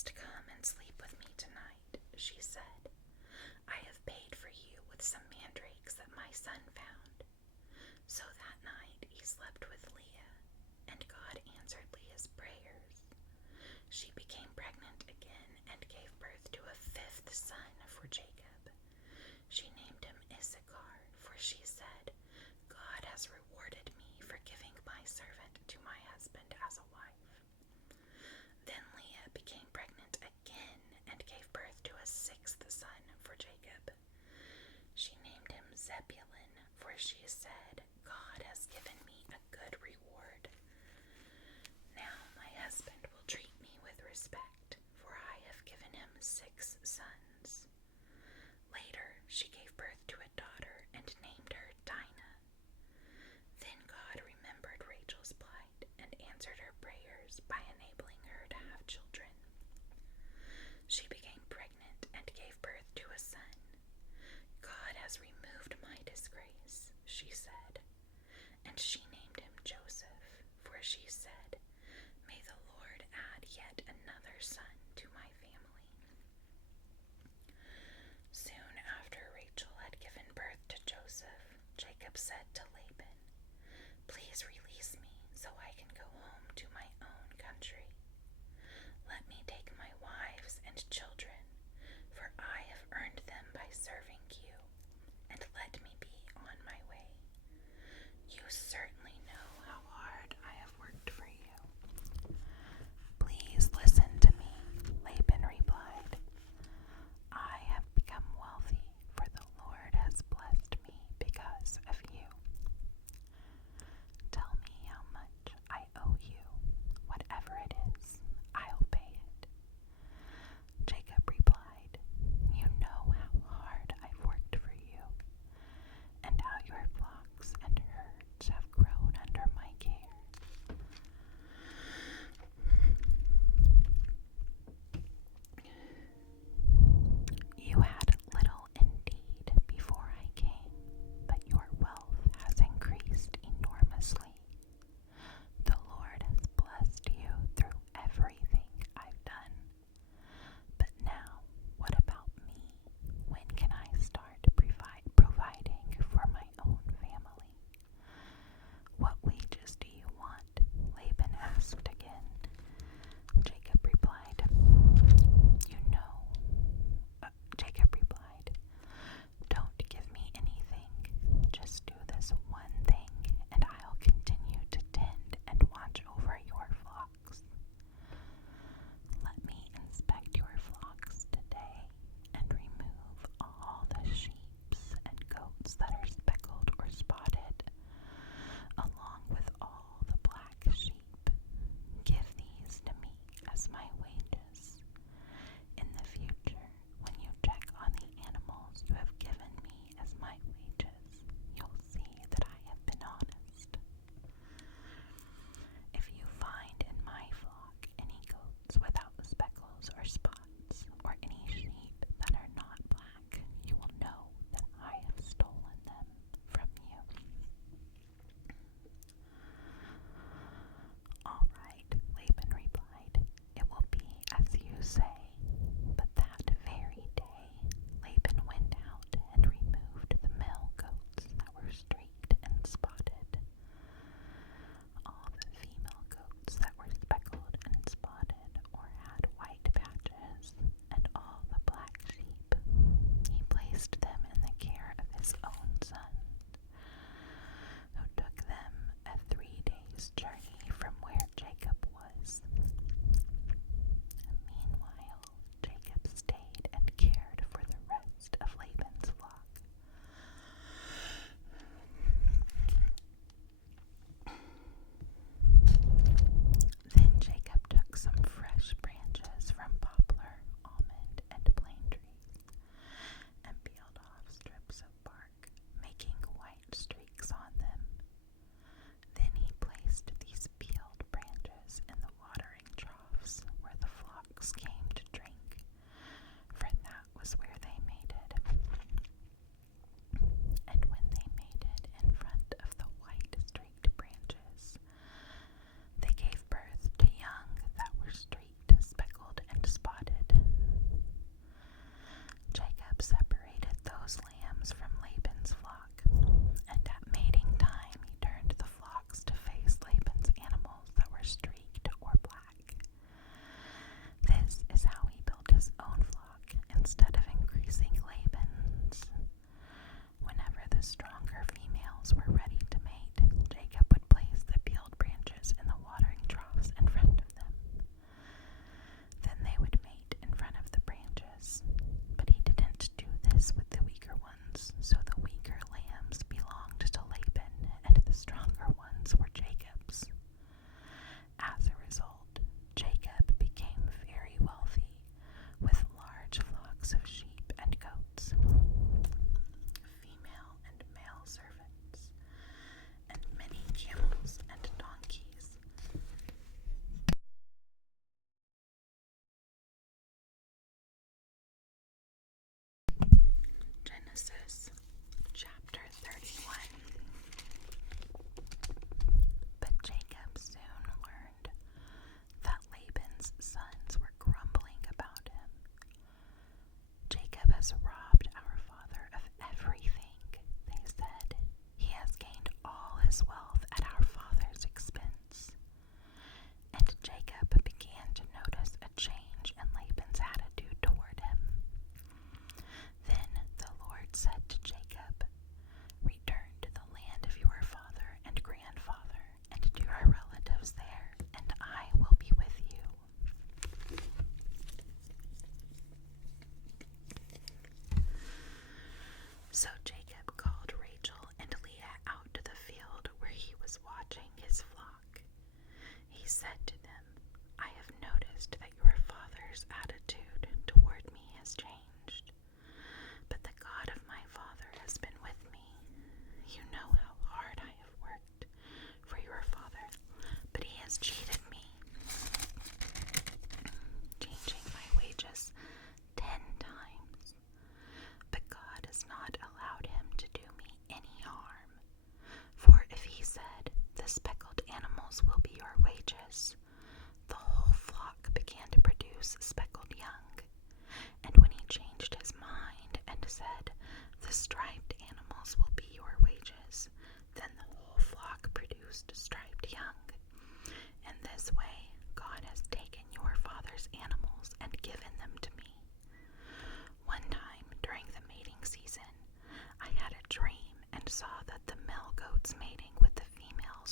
must come and sleep with me tonight," she said. "I have paid for you with some mandrakes that my son found." So that night he slept with Leah, and God answered Leah's prayers. She became pregnant again and gave birth to a fifth son for Jacob. She named him Issachar, for she said, "God has rewarded me for giving my servant to my husband as a wife." Then Leah became pregnant again and gave birth to a sixth son for Jacob. She named him Zebulun, for she said, "God has given me a good reward. Now my husband will treat me with respect, for I have given him 6 sons." Later she gave birth to a daughter and named her Dinah. Then God remembered Rachel's plight and answered her prayers by enabling her to have children. She became pregnant and gave birth to a son. "God has removed my disgrace," she said, and she named him Joseph, for she said, "May the Lord add yet another son to my family." Soon after Rachel had given birth to Joseph, Jacob said to Laban, "Please release me so I can go home to my own country. Let me take my wives and children, for I have earned them by serving you, and let me be on my way. You certainly know how hard I have worked for you. Please listen to me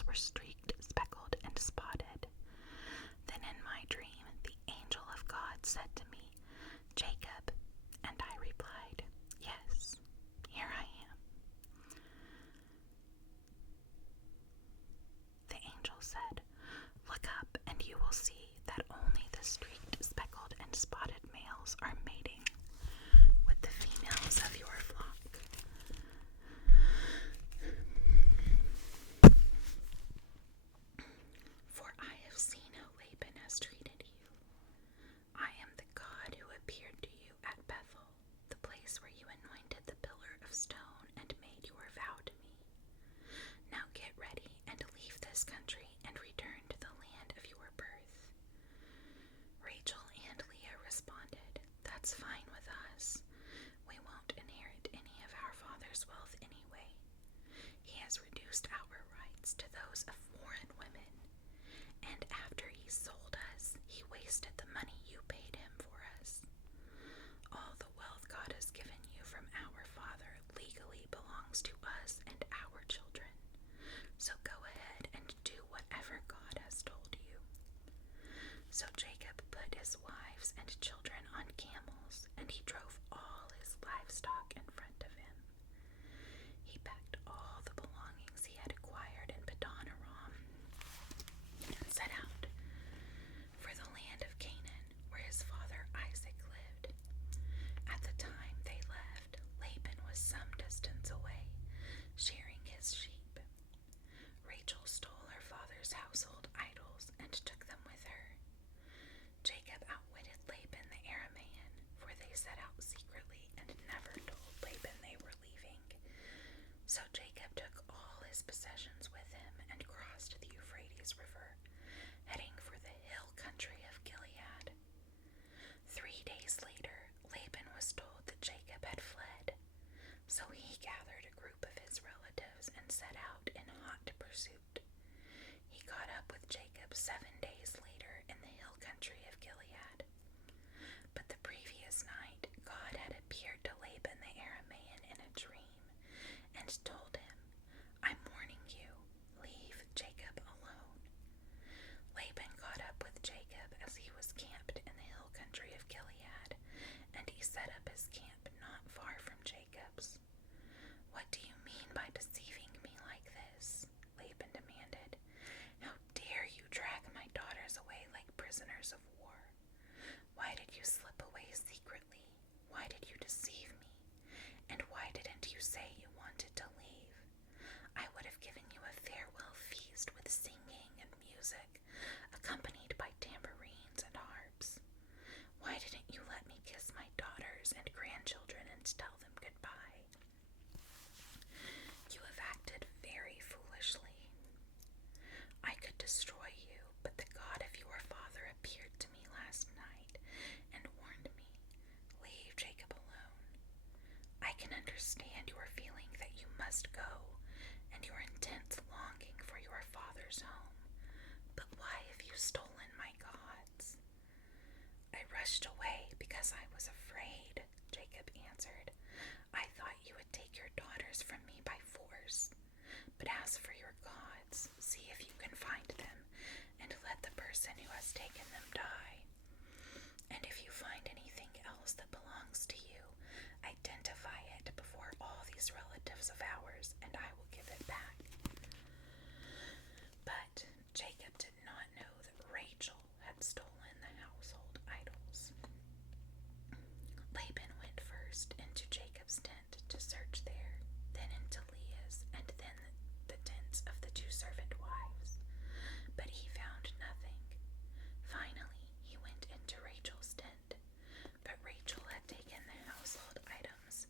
were streaked, speckled, and spotted. Then in my dream, the angel of God said to me, "Jacob," and I replied, "Yes, here I am." The angel said, "Look up, and you will see that only the streaked, speckled, and spotted males are mating with the females of your flock." For I have seen how Laban has treated you. I am the God who appeared to you at Bethel, the place where you anointed the pillar of stone and made your vow to me. Now get ready and leave this country and return to the land of your birth. Rachel and Leah responded, "That's fine with us. We won't inherit any of our father's wealth anyway. He has reduced our rights to those of foreign women. And after he sold us, he wasted the money you paid him for us. All the wealth God has given you from our father legally belongs to us and our children. So go ahead and do whatever God has told you." So Jacob put his wives and children on camels, and he drove all his livestock in front of him. He packed all the belongings he had acquired in Padan Aram and set out for the land of Canaan, where his father Isaac lived. At the time they left, Laban was some distance away, shearing his sheep. Rachel stole her father's household idols and took them with her. Jacob outwitted Laban the Aramean, for they set out secretly and never told Laban they were leaving. So Jacob took all his possessions with him and crossed the Euphrates River, heading for the hill country of Gilead. 3 days later, Laban was told that Jacob had fled. So he gathered a group of his relatives and set out in hot pursuit. He caught up with Jacob 7 days later in the hill country of Gilead. But the previous night, God had appeared to Laban the Aramean in a dream and told him, "I'm warning you, leave Jacob alone." Laban caught up with Jacob as he was camped in the hill country of Gilead, and he set up his camp not far from Jacob's. "What do you mean by deceiving me like this?" Laban demanded. "How dare you drag my daughters away like prisoners of war? Why did you slip away secretly? Why did you deceive me? And why didn't you say you wanted to leave? I would have given you a farewell feast with singing and music, accompanied by tambourines and harps. Why didn't you let me kiss my daughters and grandchildren and tell them goodbye? You have acted very foolishly. I could destroy you, but the God of your father appeared to me last night and warned me, 'Leave Jacob alone.' I can understand your feeling that you must go and your intense longing for your father's home, but why have you stolen my gods?" "I rushed away because I was afraid," Jacob answered. "I thought you would take your daughters from me by force. But as for your gods, see if you can find them, and let the person who has taken them die. And if you find anything else that belongs to you, identify it before all these relatives of ours, and I will give it back." But Jacob did not know that Rachel had stolen the household idols. Laban went first into Jacob's tent to search there, then into Leah's, and then the tents of the 2 servant wives. But he found nothing. Finally, he went into Rachel's tent, but Rachel had taken the household idols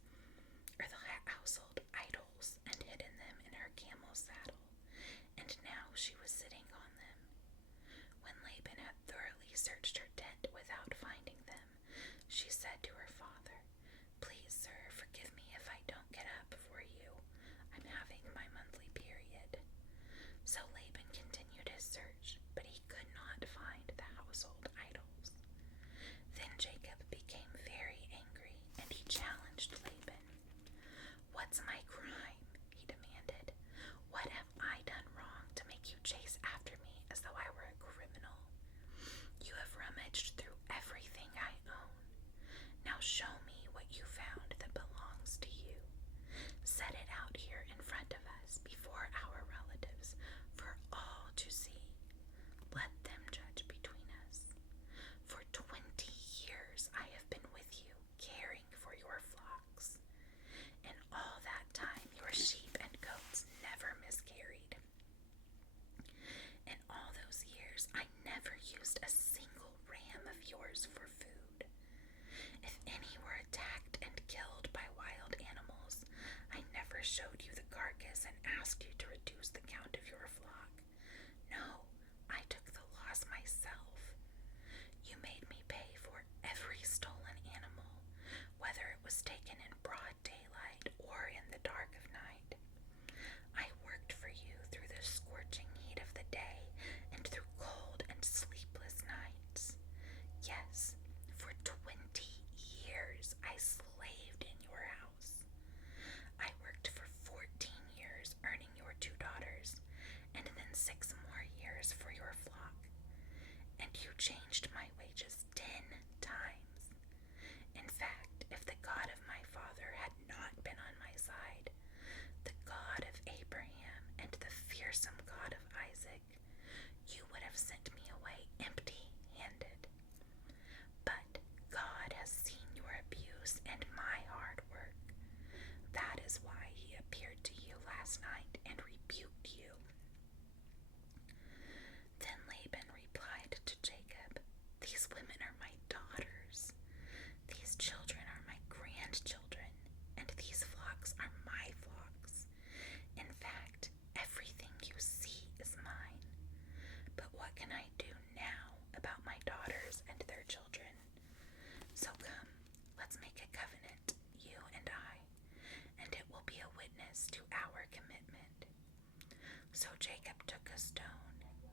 So Jacob took a stone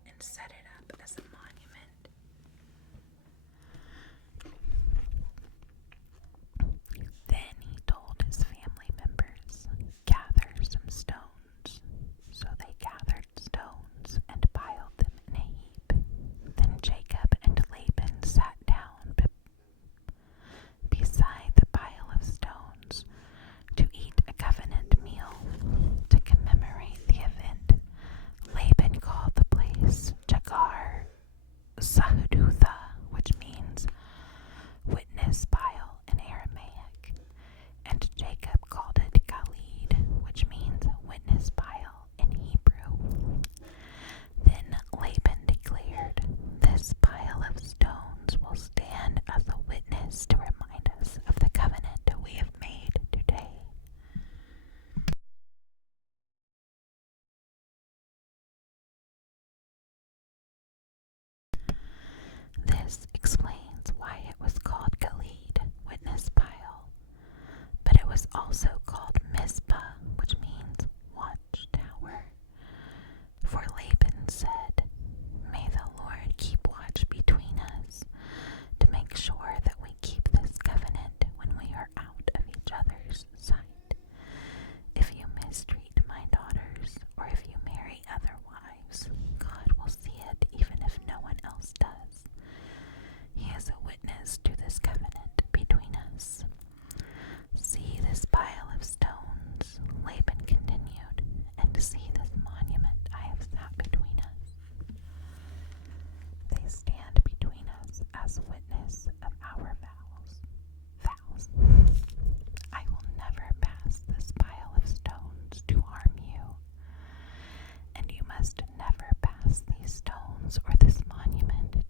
and set it up as a monument. Then he told his family members, "Gather some stones." So they gathered stones and piled them in a heap. Then Jacob and Laban sat down beside the pile of stones to eat a covenant meal. To commemorate the event, Laban called the place Jagar Sahadutha, which means witness pile in Aramaic, and Jacob called it Galid, which means witness pile in Hebrew. Then Laban declared, "This pile of stones will stand as a witness to remind us of the covenant we have made today." This explains why it was called Galid, witness pile, but it was also called Mizpah, which means watchtower. For Laban said, "May the Lord keep watch between us to make sure that we keep this covenant when we are out of each other's sight. If you mistreat my daughters, or if you marry other wives, God will see it even if no one else does. He is a witness to this covenant between us." "See this pile of stones," Laban continued, "and see this monument I have set between us. They stand between us as witness of our vows. I will never pass this pile of stones to harm you, and you must never pass these stones or this monument